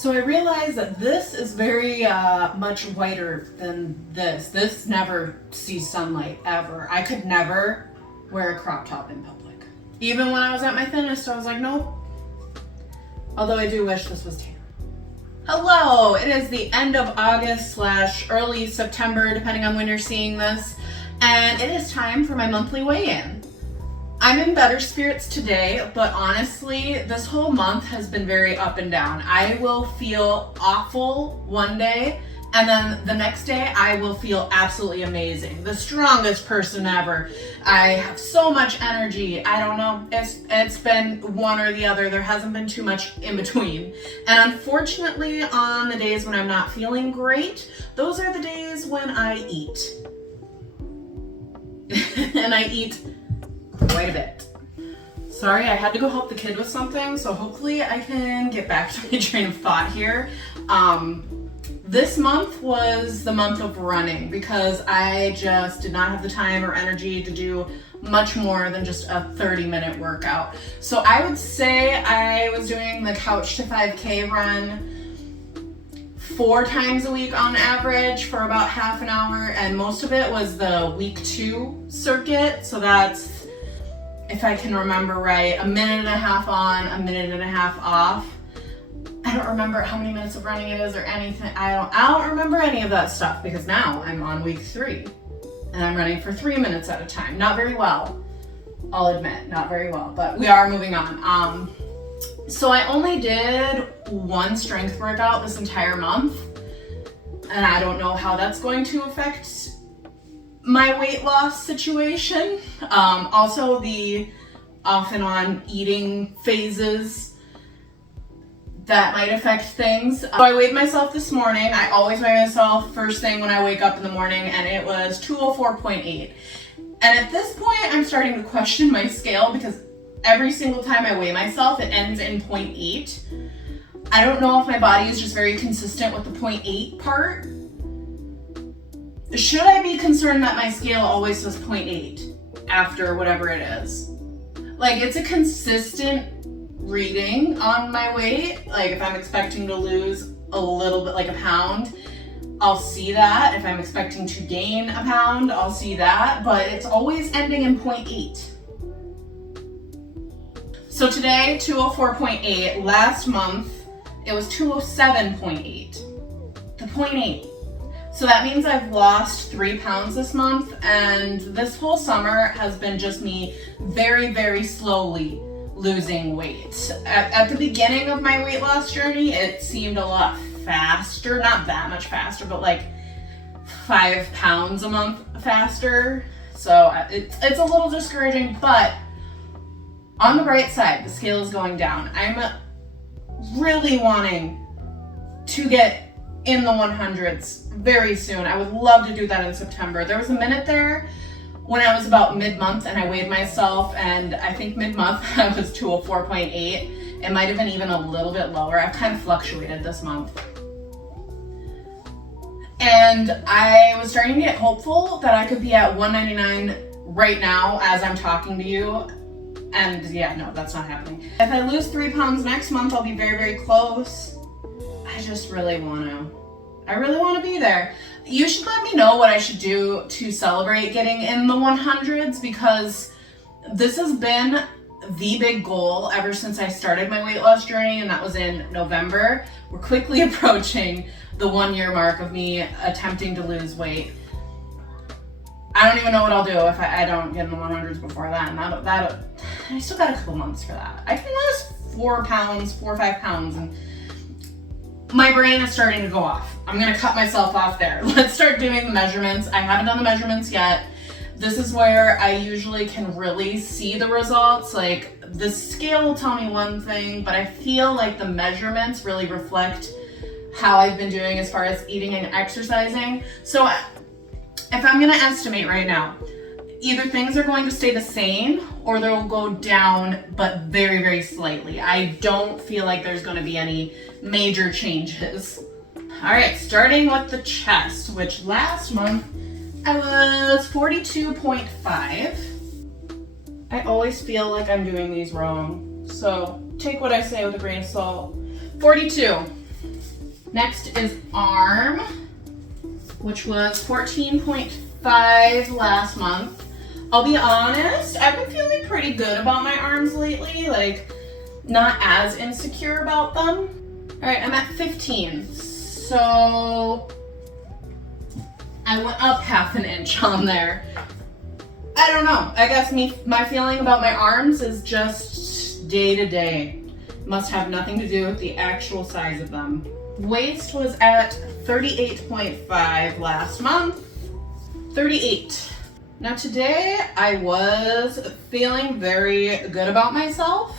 So I realized that this is very much whiter than this. This never sees sunlight, ever. I could never wear a crop top in public. Even when I was at my thinnest, I was like, nope. Although I do wish this was tan. Hello, it is the end of August / early September, depending on when you're seeing this. And it is time for my monthly weigh-in. I'm in better spirits today, but honestly, this whole month has been very up and down. I will feel awful one day, and then the next day I will feel absolutely amazing. The strongest person ever. I have so much energy. I don't know. It's been one or the other. There hasn't been too much in between. And unfortunately, on the days when I'm not feeling great, those are the days when I eat. And I eat quite a bit. Sorry, I had to go help the kid with something, so hopefully I can get back to my train of thought here. This month was the month of running because I just did not have the time or energy to do much more than just a 30-minute workout. So I would say I was doing the Couch to 5K run 4 times a week on average for about half an hour, and most of it was the week 2 circuit. So that's, if I can remember right, 1.5 minutes on, 1.5 minutes off. I don't remember how many minutes of running it is or anything. I don't remember any of that stuff because now I'm on week 3 and I'm running for 3 minutes at a time. Not very well, I'll admit, not very well, but we are moving on. So I only did 1 strength workout this entire month, and I don't know how that's going to affect my weight loss situation. Also the off and on eating phases that might affect things. So I weighed myself this morning. I always weigh myself first thing when I wake up in the morning, and it was 204.8. And at this point, I'm starting to question my scale because every single time I weigh myself, it ends in 0.8. I don't know if my body is just very consistent with the 0.8 part. Should I be concerned that my scale always says 0.8 after whatever it is? Like, it's a consistent reading on my weight. Like, if I'm expecting to lose a little bit, like a pound, I'll see that. If I'm expecting to gain a pound, I'll see that. But it's always ending in 0.8. So today, 204.8. Last month, it was 207.8. The 0.8. So that means I've lost 3 pounds this month, and this whole summer has been just me very, very slowly losing weight. At the beginning of my weight loss journey, it seemed a lot faster, not that much faster, but like 5 pounds a month faster. So it's a little discouraging, but on the bright side, the scale is going down. I'm really wanting to get in the 100s very soon. I would love to do that in September. There was a minute there when I was about mid-month and I weighed myself, and I think mid-month I was 204.8. It might have been even a little bit lower. I've kind of fluctuated this month. And I was starting to get hopeful that I could be at 199 right now as I'm talking to you. And yeah, no, that's not happening. If I lose 3 pounds next month, I'll be very, very close. I just really want to be there. You should let me know what I should do to celebrate getting in the 100s, because this has been the big goal ever since I started my weight loss journey, and that was in November. We're quickly approaching the 1-year mark of me attempting to lose weight. I don't even know what I'll do if I don't get in the 100s before that. And I still got a couple months for that. I can lose 4 or 5 pounds, and my brain is starting to go off. I'm gonna cut myself off there. Let's start doing the measurements. I haven't done the measurements yet. This is where I usually can really see the results. Like, the scale will tell me one thing, but I feel like the measurements really reflect how I've been doing as far as eating and exercising. So if I'm gonna estimate right now, either things are going to stay the same or they'll go down, but very, very slightly. I don't feel like there's gonna be any major changes. All right, starting with the chest, which last month I was 42.5. I always feel like I'm doing these wrong, so take what I say with a grain of salt. 42. Next is arm, which was 14.5 last month. I'll be honest, I've been feeling pretty good about my arms lately, like not as insecure about them. All right, I'm at 15, so I went up half an inch on there. I don't know, I guess my feeling about my arms is just day to day. Must have nothing to do with the actual size of them. Waist was at 38.5 last month. 38. Now today I was feeling very good about myself.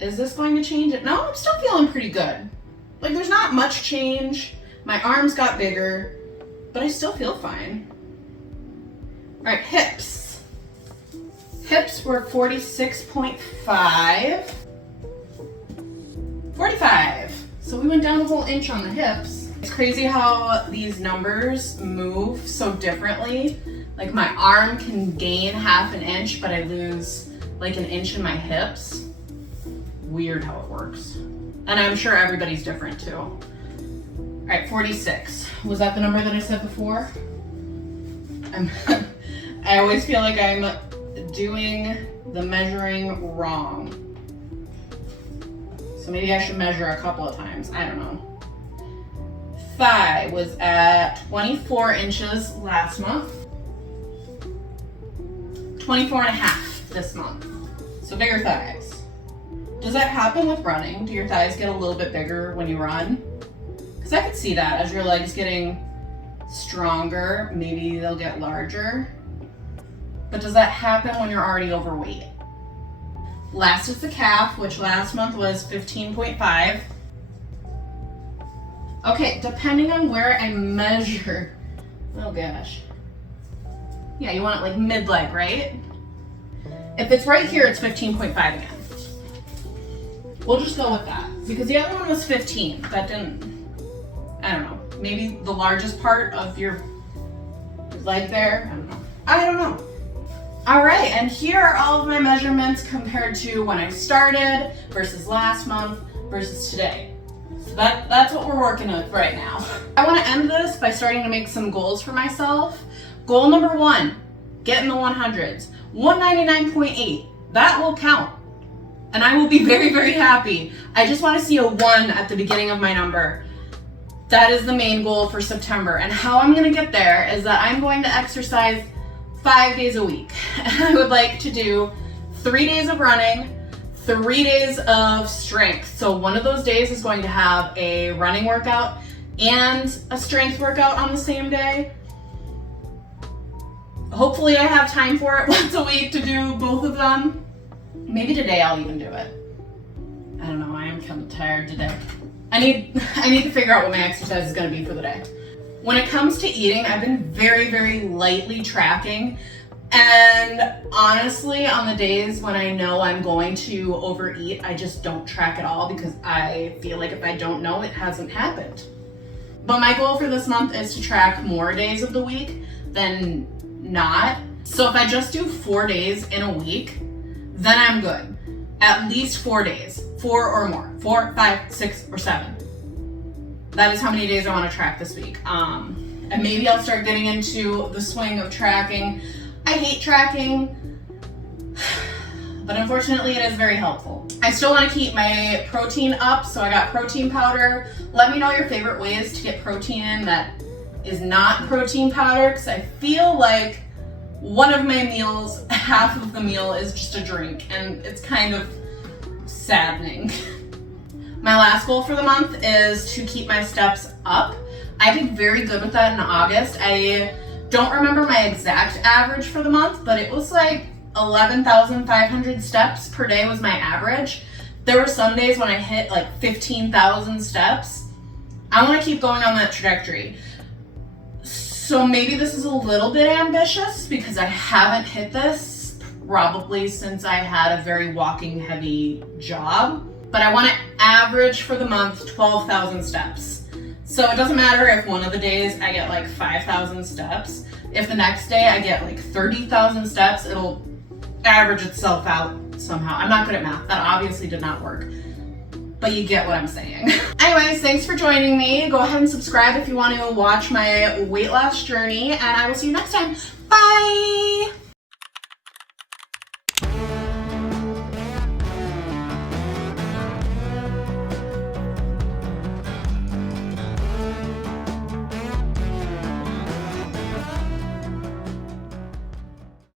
Is this going to change it? No, I'm still feeling pretty good. Like there's not much change. My arms got bigger, but I still feel fine. All right, hips. Hips were 46.5. 45. So we went down a whole inch on the hips. It's crazy how these numbers move so differently. Like my arm can gain half an inch, but I lose like an inch in my hips. Weird how it works. And I'm sure everybody's different too. All right, 46. Was that the number that I said before? I always feel like I'm doing the measuring wrong. So maybe I should measure a couple of times. I don't know. Thigh was at 24 inches last month. 24 and a half this month. So bigger thighs. Does that happen with running? Do your thighs get a little bit bigger when you run? Because I could see that as your legs getting stronger, maybe they'll get larger. But does that happen when you're already overweight? Last is the calf, which last month was 15.5. Okay, depending on where I measure, oh gosh. Yeah, you want it like mid-leg, right? If it's right here, it's 15.5 again. We'll just go with that because the other one was 15. That didn't, I don't know, maybe the largest part of your leg there, I don't know. All right, and here are all of my measurements compared to when I started versus last month versus today. So that's what we're working with right now. I want to end this by starting to make some goals for myself. Goal number 1, get in the 100s. 199.8, that will count. And I will be very, very happy. I just want to see a 1 at the beginning of my number. That is the main goal for September. And how I'm going to get there is that I'm going to exercise 5 days a week. And I would like to do 3 days of running, 3 days of strength. So one of those days is going to have a running workout and a strength workout on the same day. Hopefully I have time for it once a week to do both of them. Maybe today I'll even do it. I don't know, I am kind of tired today. I need to figure out what my exercise is going to be for the day. When it comes to eating, I've been very, very lightly tracking. And honestly, on the days when I know I'm going to overeat, I just don't track at all because I feel like if I don't know, it hasn't happened. But my goal for this month is to track more days of the week than not. So if I just do 4 days in a week, then I'm good. At least 4 days, 4 or more, 4, 5, 6, or 7. That is how many days I want to track this week. And maybe I'll start getting into the swing of tracking. I hate tracking, but unfortunately it is very helpful. I still want to keep my protein up, so I got protein powder. Let me know your favorite ways to get protein in that is not protein powder, because I feel like one of my meals, half of the meal is just a drink, and it's kind of saddening. My last goal for the month is to keep my steps up. I did very good with that in August. I don't remember my exact average for the month, but it was like 11,500 steps per day was my average. There were some days when I hit like 15,000 steps. I want to keep going on that trajectory. So maybe this is a little bit ambitious because I haven't hit this probably since I had a very walking heavy job. But I want to average for the month 12,000 steps. So it doesn't matter if one of the days I get like 5,000 steps. If the next day I get like 30,000 steps, it'll average itself out somehow. I'm not good at math. That obviously did not work. but you get what I'm saying. Anyways, thanks for joining me. Go ahead and subscribe if you want to watch my weight loss journey, and I will see you next time. Bye!